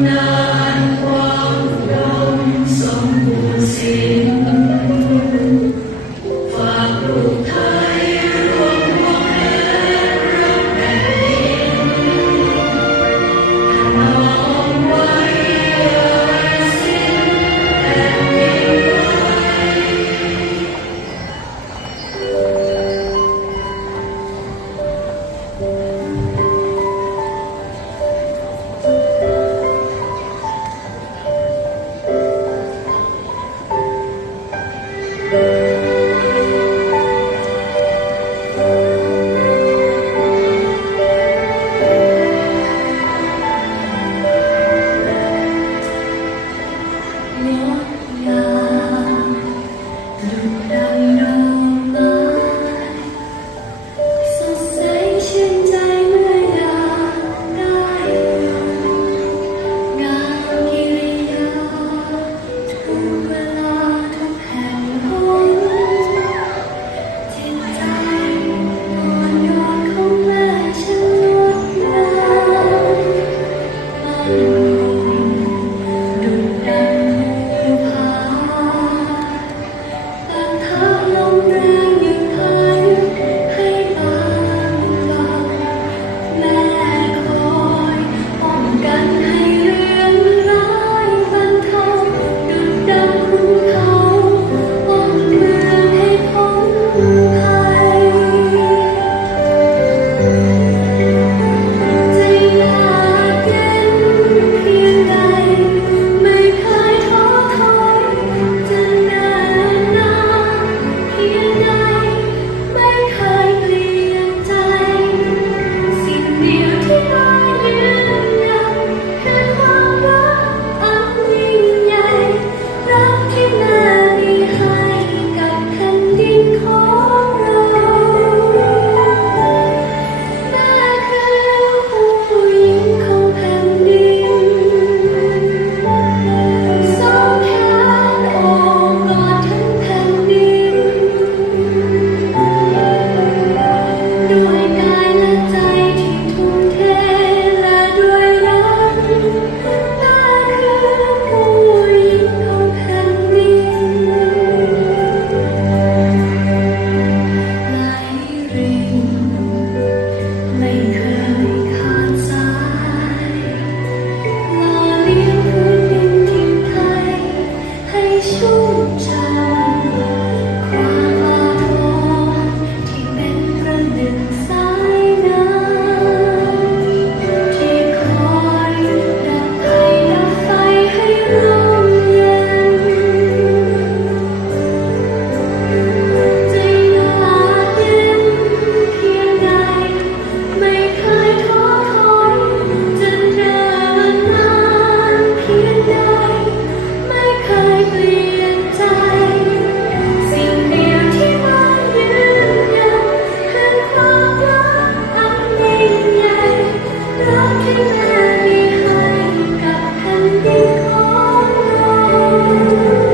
now. Música